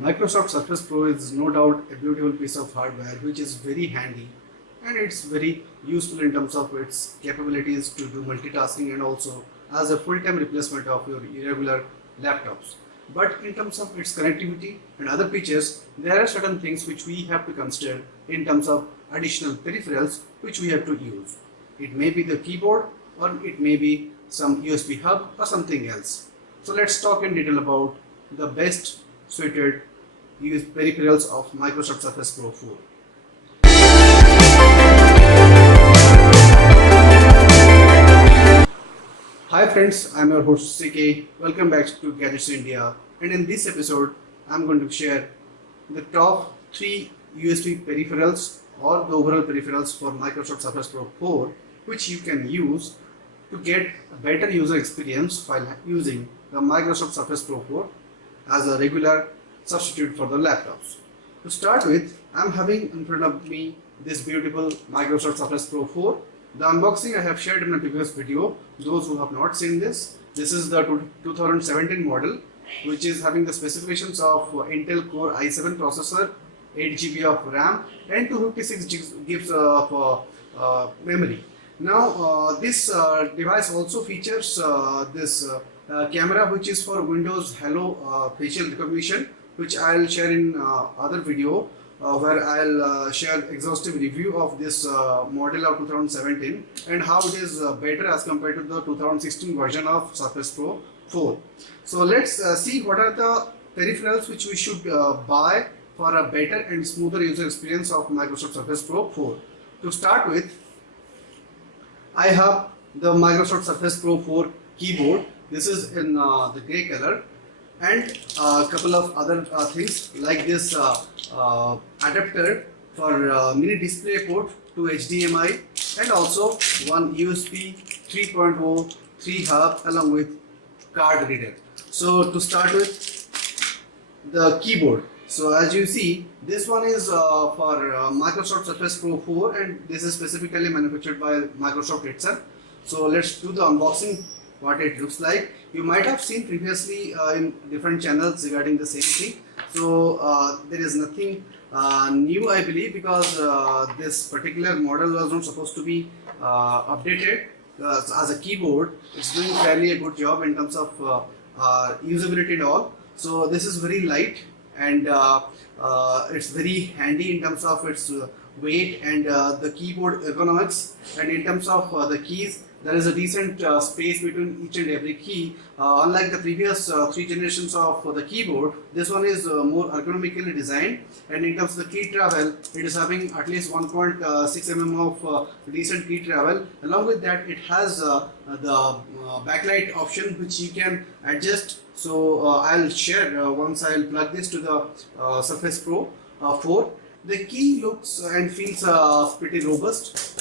Microsoft Surface Pro is no doubt a beautiful piece of hardware which is very handy and it's very useful in terms of its capabilities to do multitasking and also as a full-time replacement of your irregular laptops. But in terms of its connectivity and other features, there are certain things which we have to consider in terms of additional peripherals which we have to use. It may be the keyboard or it may be some USB hub or something else. So let's talk in detail about the best suited peripherals of Microsoft Surface Pro 4. Hi friends, I'm your host CK. Welcome back to Gadgets India, and in this episode I'm going to share the top 3 USB peripherals or the overall peripherals for Microsoft Surface Pro 4 which you can use to get a better user experience while using the Microsoft Surface Pro 4 as a regular substitute for the laptops. To start with, I'm having in front of me this beautiful Microsoft Surface Pro 4. The unboxing I have shared in a previous video. Those who have not seen this is the 2017 model which is having the specifications of Intel Core i7 processor, 8 GB of RAM and 256 GB of memory. Now this device also features this camera which is for Windows Hello facial recognition, which I'll share in other video where I'll share exhaustive review of this model of 2017 and how it is better as compared to the 2016 version of Surface Pro 4. So let's see what are the peripherals which we should buy for a better and smoother user experience of Microsoft Surface Pro 4. To start with, I have the Microsoft Surface Pro 4 keyboard. This is in the grey color, and a couple of other things like this adapter for mini display port to HDMI and also one USB 3.0 3 hub along with card reader. So to start with the keyboard. So as you see, this one is for Microsoft Surface Pro 4 and this is specifically manufactured by Microsoft itself. So let's do the unboxing, what it looks like. You might have seen previously in different channels regarding the same thing. So there is nothing new, I believe, because this particular model was not supposed to be updated. As a keyboard, it's doing fairly a good job in terms of usability and all. So this is very light and it's very handy in terms of its weight and the keyboard ergonomics, and in terms of the keys, there is a decent space between each and every key. Unlike the previous 3 generations of the keyboard, this one is more ergonomically designed, and in terms of the key travel, it is having at least 1.6 mm of decent key travel. Along with that, it has the backlight option which you can adjust. So I'll share once I'll plug this to the Surface Pro 4. The key looks and feels pretty robust.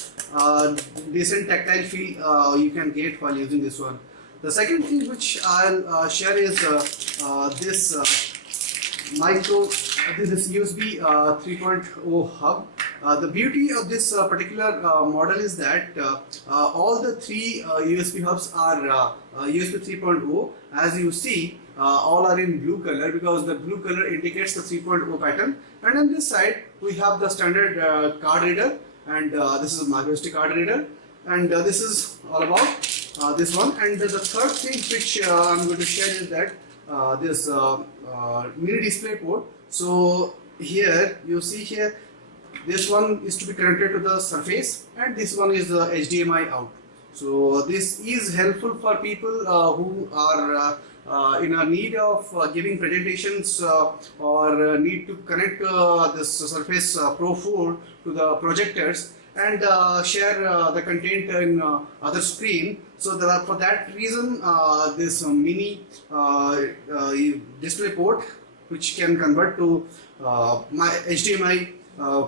Decent tactile feel you can get while using this one. The second thing which I'll share is this this USB 3.0 hub. The beauty of this particular model is that all the 3 USB hubs are USB 3.0. As you see, all are in blue color because the blue color indicates the 3.0 pattern. And on this side, we have the standard card reader, and this is a microSD card reader, and this is all about this one. And the third thing which I'm going to share is that this mini display port. So here you see here, this one is to be connected to the Surface and this one is the HDMI out. So this is helpful for people who are in a need of giving presentations or need to connect this Surface Pro 4 to the projectors and share the content in other screen. So for that reason, this mini display port which can convert to my HDMI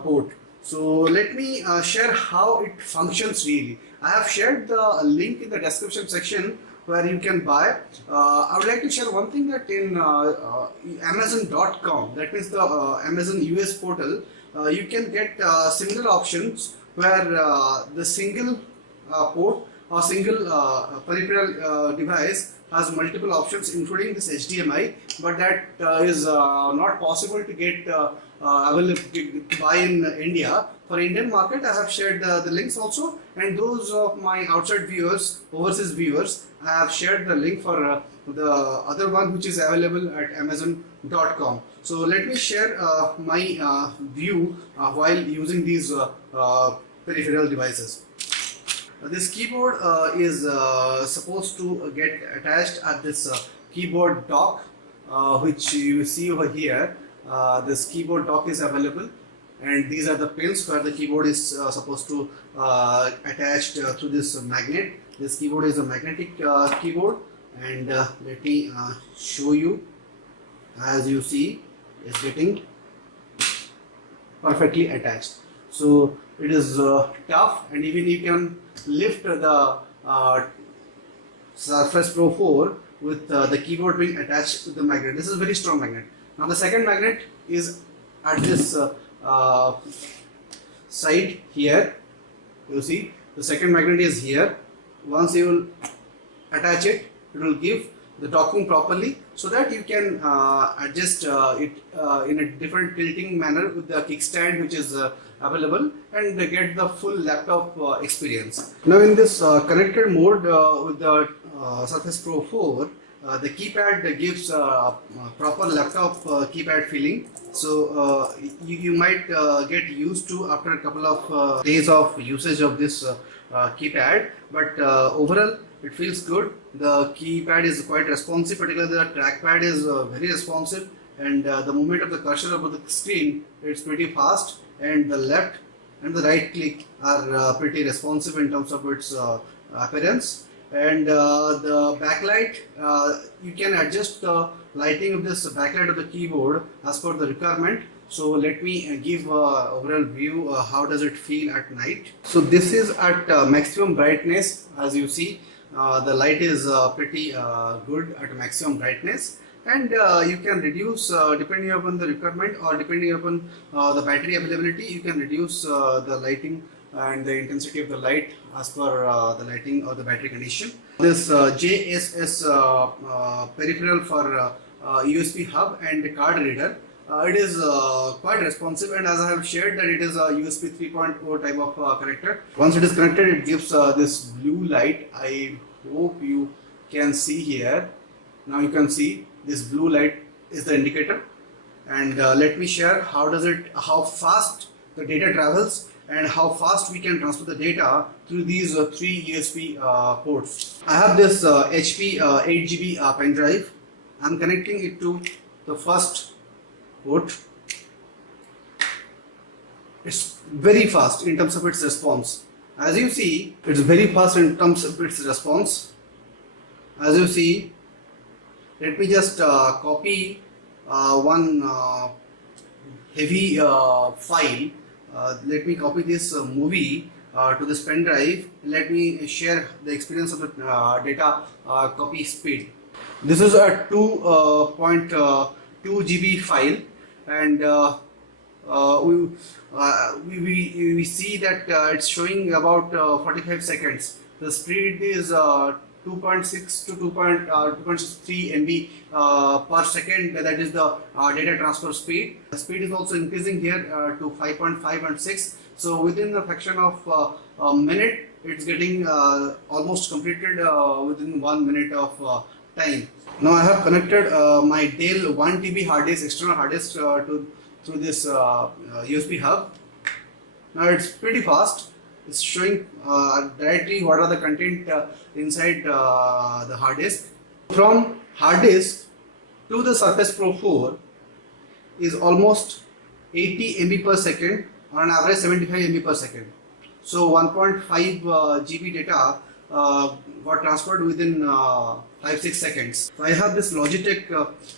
port. So let me share how it functions really. I have shared the link in the description section where you can buy. I would like to share one thing that in Amazon.com, that means the Amazon US portal, you can get similar options where the single port or single peripheral device has multiple options including this HDMI, but that is not possible to get available to buy in India. For Indian market, I have shared the links also, and those of my outside viewers, overseas viewers, I have shared the link for the other one which is available at Amazon.com. So let me share my view while using these peripheral devices. This keyboard is supposed to get attached at this keyboard dock, which you see over here. This keyboard dock is available, and these are the pins where the keyboard is supposed to attached to this magnet. This keyboard is a magnetic keyboard, and let me show you. As you see, it's getting perfectly attached. So it is tough, and even you can lift the Surface Pro 4 with the keyboard being attached to the magnet. This is a very strong magnet. Now the second magnet is at this side here. You see the second magnet is here. Once you will attach it, it will give the docking properly, so that you can adjust it in a different tilting manner with the kickstand which is available, and get the full laptop experience. Now in this connected mode with the Surface Pro 4, the keypad gives proper laptop keypad feeling. So you might get used to after a couple of days of usage of this keypad, but overall it feels good. The keypad is quite responsive, particularly the trackpad is very responsive, and the movement of the cursor over the screen, it's pretty fast, and the left and the right click are pretty responsive in terms of its appearance. And the backlight, you can adjust the lighting of this backlight of the keyboard as per the requirement. So let me give overall view how does it feel at night. So this is at maximum brightness. As you see, the light is pretty good at maximum brightness, and you can reduce depending upon the requirement, or depending upon the battery availability. You can reduce the lighting and the intensity of the light as per the lighting or the battery condition. This JSS peripheral for USB hub and card reader, it is quite responsive, and as I have shared that it is a USB 3.0 type of connector. Once it is connected, it gives this blue light. I hope you can see here. Now you can see this blue light is the indicator, and let me share how fast the data travels and how fast we can transfer the data through these three USB ports. I have this HP 8GB pen drive. I am connecting it to the first port. It's very fast in terms of its response. As you see, it's very fast in terms of its response. As you see, let me just copy one heavy file. Let me copy this movie to this pen drive. Let me share the experience of the data copy speed. This is a 2.2 GB file, and we see that it's showing about 45 seconds. The speed is 2.6 to 2.63 MB per second. That is the data transfer speed. The speed is also increasing here to 5.5 and 6. So within the fraction of a minute, it's getting almost completed within 1 minute of time. Now I have connected my Dell 1 TB hard disk, external hard disk through this USB hub. Now it's pretty fast. It's showing directly what are the content inside the hard disk. From hard disk to the Surface Pro 4 is almost 80 MB per second, on an average 75 MB per second. So 1.5 GB data got transferred within 5-6 seconds. So I have this Logitech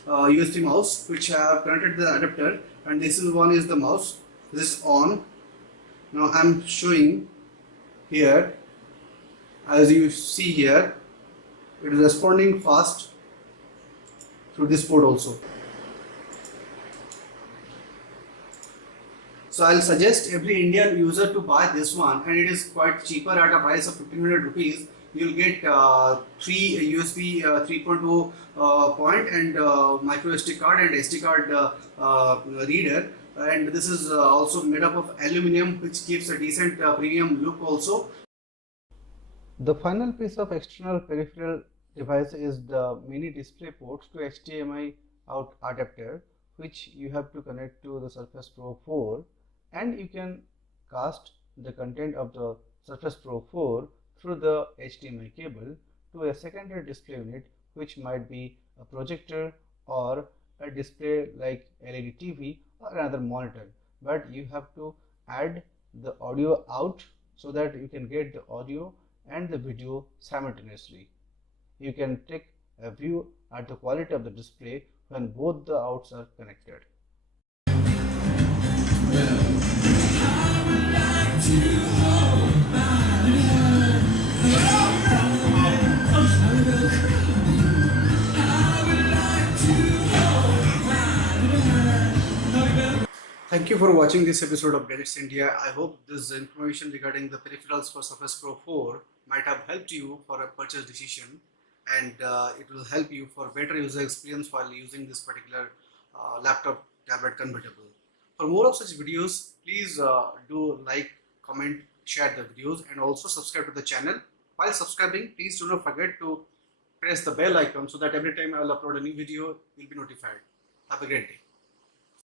USB mouse which I have connected the adapter, and this is one is the mouse. This is on. Now I am showing here, as you see here, it is responding fast through this port also. So I'll suggest every Indian user to buy this one, and it is quite cheaper at a price of 1500 rupees you'll get three USB 3.0 point and micro SD card and SD card reader, and this is also made up of aluminum, which gives a decent premium look also. The final piece of external peripheral device is the mini display ports to HDMI out adapter, which you have to connect to the Surface Pro 4, and you can cast the content of the Surface Pro 4 through the HDMI cable to a secondary display unit, which might be a projector or a display like LED TV or another monitor. But you have to add the audio out so that you can get the audio and the video simultaneously. You can take a view at the quality of the display when both the outs are connected. Thank you for watching this episode of Gadgets India. I hope this information regarding the peripherals for Surface Pro 4 might have helped you for a purchase decision, and it will help you for better user experience while using this particular laptop tablet convertible. For more of such videos, please do like, comment, share the videos, and also subscribe to the channel. While subscribing, please do not forget to press the bell icon so that every time I will upload a new video, you'll be notified. Have a great day.